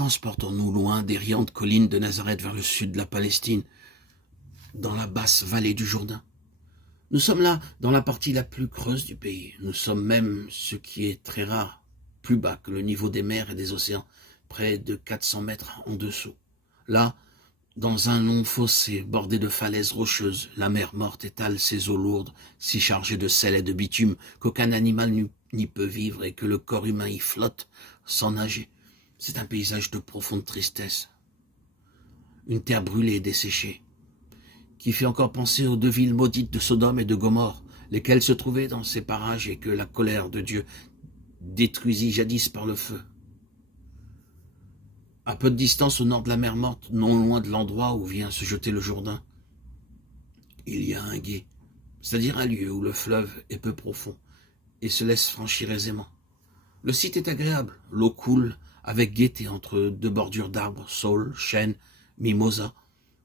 Transportons-nous loin des riantes collines de Nazareth vers le sud de la Palestine, dans la basse vallée du Jourdain. Nous sommes là dans la partie la plus creuse du pays. Nous sommes même, ce qui est très rare, plus bas que le niveau des mers et des océans, près de 400 mètres en dessous. Là, dans un long fossé bordé de falaises rocheuses, la mer morte étale ses eaux lourdes, si chargées de sel et de bitume qu'aucun animal n'y peut vivre et que le corps humain y flotte sans nager. C'est un paysage de profonde tristesse. Une terre brûlée et desséchée, qui fait encore penser aux 2 villes maudites de Sodome et de Gomorrhe, lesquelles se trouvaient dans ces parages et que la colère de Dieu détruisit jadis par le feu. À peu de distance au nord de la mer Morte, non loin de l'endroit où vient se jeter le Jourdain, il y a un gué, c'est-à-dire un lieu où le fleuve est peu profond et se laisse franchir aisément. Le site est agréable, l'eau coule avec gaieté entre 2 bordures d'arbres, saules, chênes, mimosas.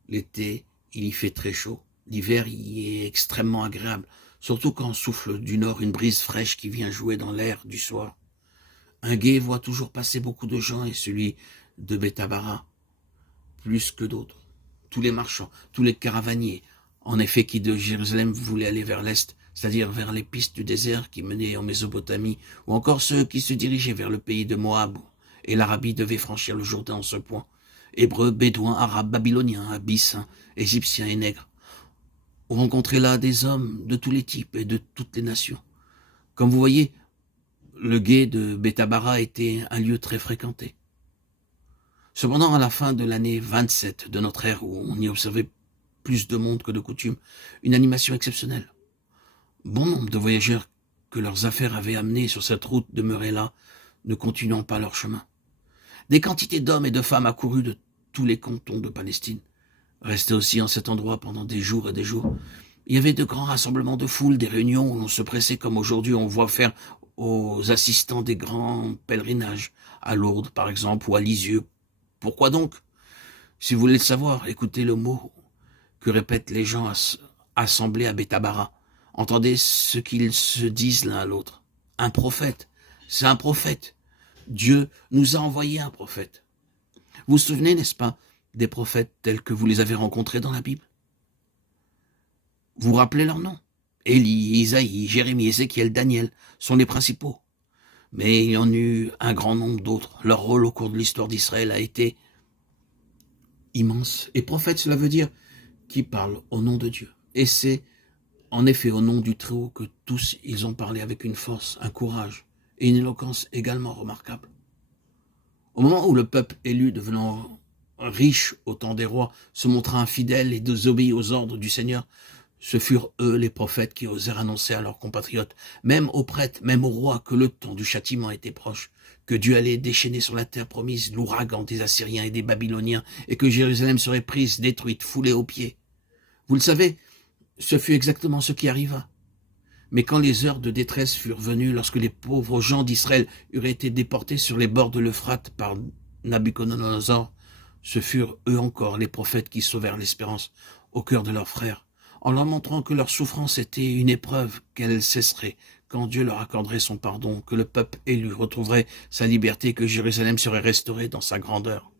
L'été, il y fait très chaud. L'hiver y est extrêmement agréable, surtout quand souffle du nord une brise fraîche qui vient jouer dans l'air du soir. Un gué voit toujours passer beaucoup de gens et celui de Bethabara, plus que d'autres. Tous les marchands, tous les caravaniers, en effet, qui de Jérusalem voulaient aller vers l'est, c'est-à-dire vers les pistes du désert qui menaient en Mésopotamie, ou encore ceux qui se dirigeaient vers le pays de Moab, et l'Arabie devait franchir le Jourdain en ce point. Hébreux, bédouins, arabes, babyloniens, abyssins, égyptiens et nègres. On rencontrait là des hommes de tous les types et de toutes les nations. Comme vous voyez, le gué de Bethabara était un lieu très fréquenté. Cependant, à la fin de l'année 27 de notre ère, où on y observait plus de monde que de coutume, une animation exceptionnelle. Bon nombre de voyageurs que leurs affaires avaient amenés sur cette route demeuraient là, ne continuant pas leur chemin. Des quantités d'hommes et de femmes accourus de tous les cantons de Palestine restaient aussi en cet endroit pendant des jours et des jours. Il y avait de grands rassemblements de foule, des réunions où l'on se pressait comme aujourd'hui on voit faire aux assistants des grands pèlerinages, à Lourdes par exemple, ou à Lisieux. Pourquoi donc? Si vous voulez le savoir, écoutez le mot que répètent les gens assemblés à Bethabara. Entendez ce qu'ils se disent l'un à l'autre. Un prophète, c'est un prophète. Dieu nous a envoyé un prophète. Vous vous souvenez, n'est-ce pas, des prophètes tels que vous les avez rencontrés dans la Bible? Vous vous rappelez leurs noms? Élie, Isaïe, Jérémie, Ézéchiel, Daniel sont les principaux. Mais il y en eut un grand nombre d'autres. Leur rôle au cours de l'histoire d'Israël a été immense. Et prophète, cela veut dire qui parle au nom de Dieu. Et c'est en effet au nom du Très-Haut que tous ils ont parlé avec une force, un courage et une éloquence également remarquables. Au moment où le peuple élu, devenant riche au temps des rois, se montra infidèle et désobéit aux ordres du Seigneur, ce furent eux les prophètes qui osèrent annoncer à leurs compatriotes, même aux prêtres, même aux rois, que le temps du châtiment était proche, que Dieu allait déchaîner sur la terre promise l'ouragan des Assyriens et des Babyloniens, et que Jérusalem serait prise, détruite, foulée aux pieds. Vous le savez, ce fut exactement ce qui arriva. Mais quand les heures de détresse furent venues, lorsque les pauvres gens d'Israël eurent été déportés sur les bords de l'Euphrate par Nabuchodonosor, ce furent eux encore les prophètes qui sauvèrent l'espérance au cœur de leurs frères, en leur montrant que leur souffrance était une épreuve, qu'elle cesserait quand Dieu leur accorderait son pardon, que le peuple élu retrouverait sa liberté, que Jérusalem serait restaurée dans sa grandeur.